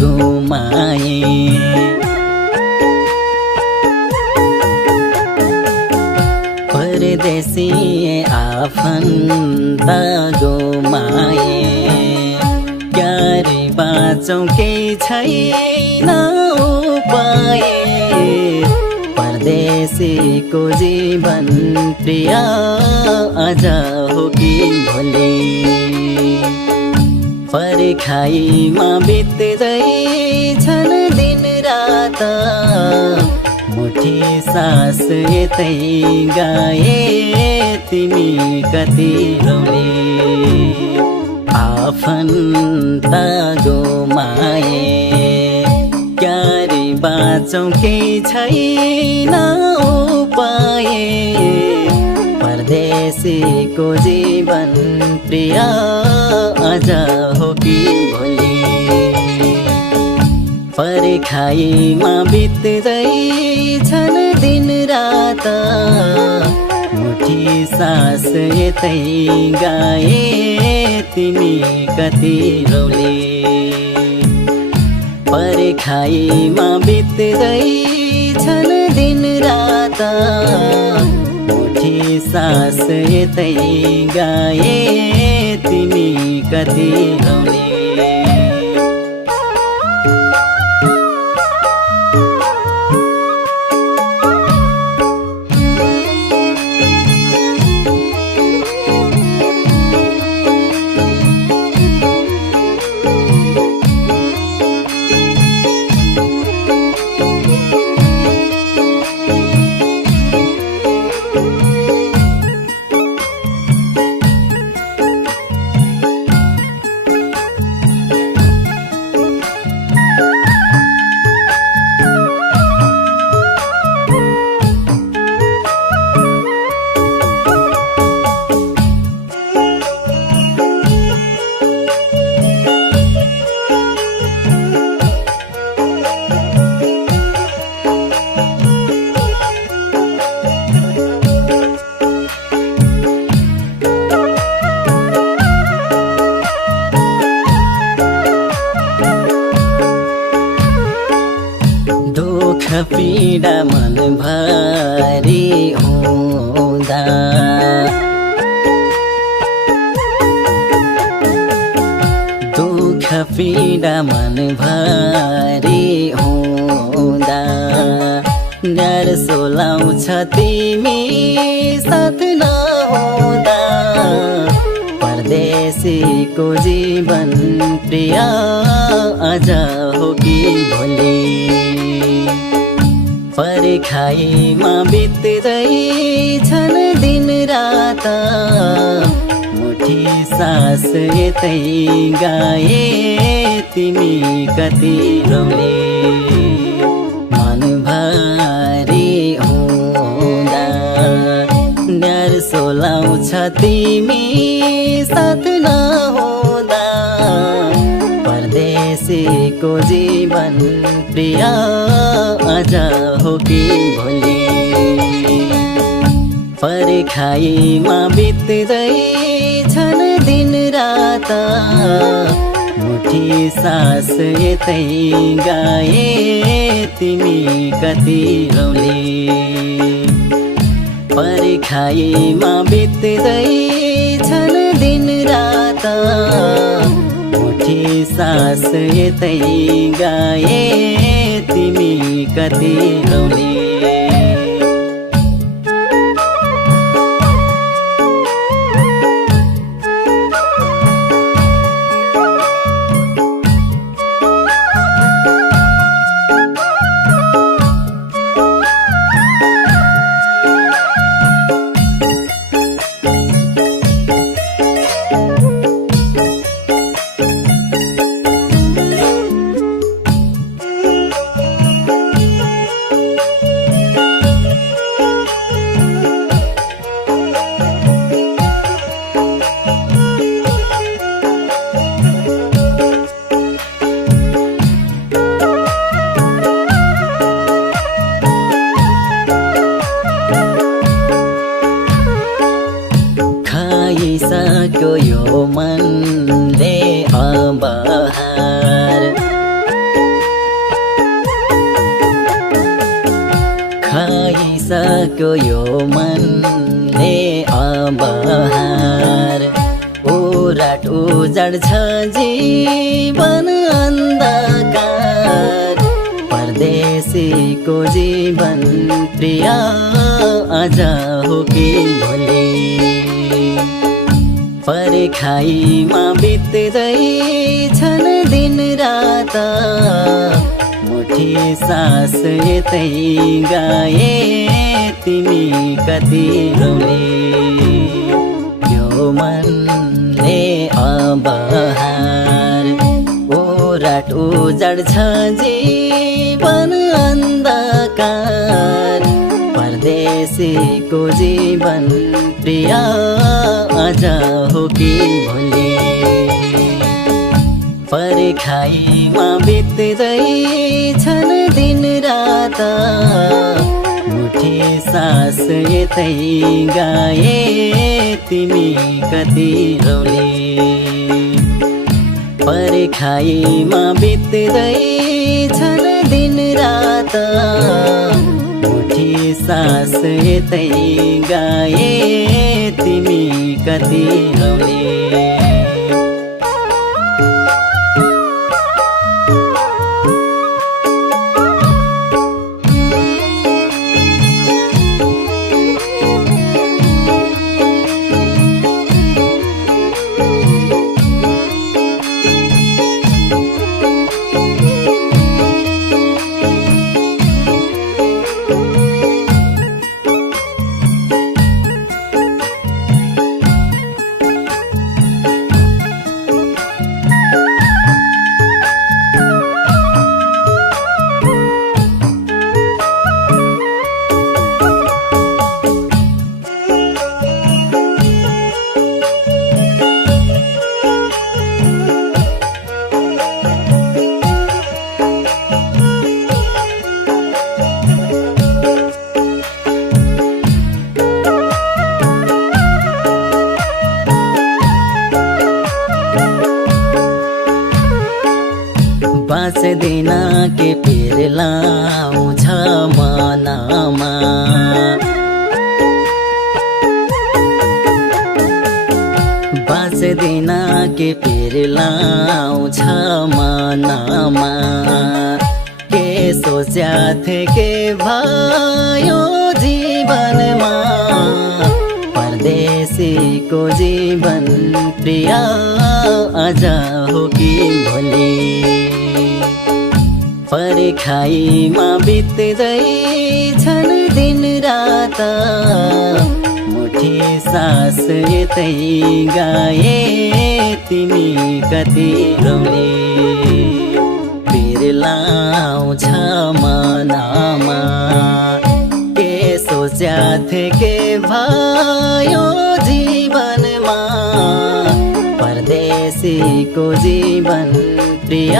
गुमाए परदेशी आफन्त गुमाए क्यारे बाँचौँ केही छैन उपाय परदेशीको जीवन प्रिय आज हो कि भोलि पर्खाइमा बित्दैछन् दिन रात मुठी सास यतै गाए तिमी कति रोले आफन्त गुमाए क्यारे बाँचौँ केही छैन उपाय परदेशीको जीवन प्रिय आज हो कि भोलि पर्खाइमा बित्दैछन् दिन रात मुठी सास यतै गाए तिमी कति रोले पर्खाइमा बित्दैछन् दिन रात मुठी सास यतै गाए तिमी कति रोले पीडा मन भारी हुँदा दुःख पीडा मन भारी हुँदा डर सोलाउँछ तिमी साथ नहुँदा परदेशीको जीवन प्रिय आज हो कि भोलि पर्खाइमा बित्दैछन् दिन रात मुठी सास यतै गाए तिमी कति रोले मन भारी हुँदा डर सोलाउँछ तिमी साथ नहुँदा परदेशीको जीवन प्रिय आज हो कि भोलि पर्खाइमा बित्दैछन् दिन रात मुठी सास यतै गाए तिमी कति रोले पर्खाइमा बित्दैछन् दिन रात मुठी सास यतै गाए तिमी कति रोले सक्यो यो मनले अब हार उराट उजाड छ जीवन अन्धकार परदेशीको जीवन प्रिय आज हो कि भोलि पर्खाइमा बित्दैछन् दिन रात मुठी सास यतै गाए तिमी कति रोले यो मनले अब हार उराट उजाड छ जीवन अन्धकार परदेशीको जीवन प्रिय आज हो कि भोलि पर्खाइमा बित्दैछन् दिन रात मुठी सास यतै गाए तिमी कति रोले पर्खाइमा बित्दैछन् दिन रात मुठी सास यतै गाए तिमी कति रोले बाँच्दैन के पिर लाउँछ मनमा बाँच्दैन के पिर लाउँछ मनमा के सोच्या थिए के भयो जीवनमा परदेशीको जीवन प्रिय आज हो कि भोलि पर्खाइमा बित्दैछन् दिन रात मुठी सास यतै गाए तिमी कति रोले पिर लाउँछ मनमा के सोच्या थिए के भयो जीवनमा परदेशीको जीवन प्रिय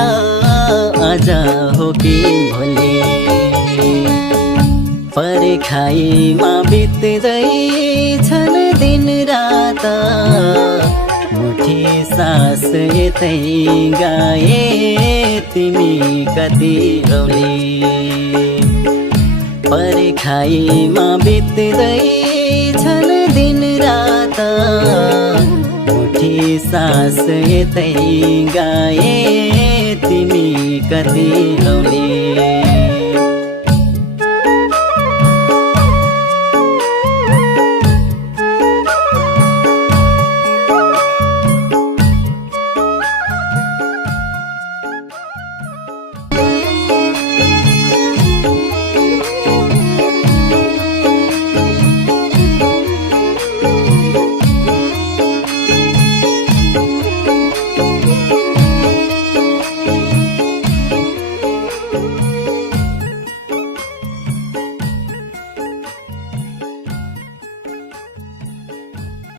आज हो कि भोलि पर्खाइमा बित्दैछन् दिन रात मुठी सास यतै गाए तिमी कति रोले पर्खाइमा बित्दैछन् दिन रात मुठी सास यतै गाए तिमी कति रोले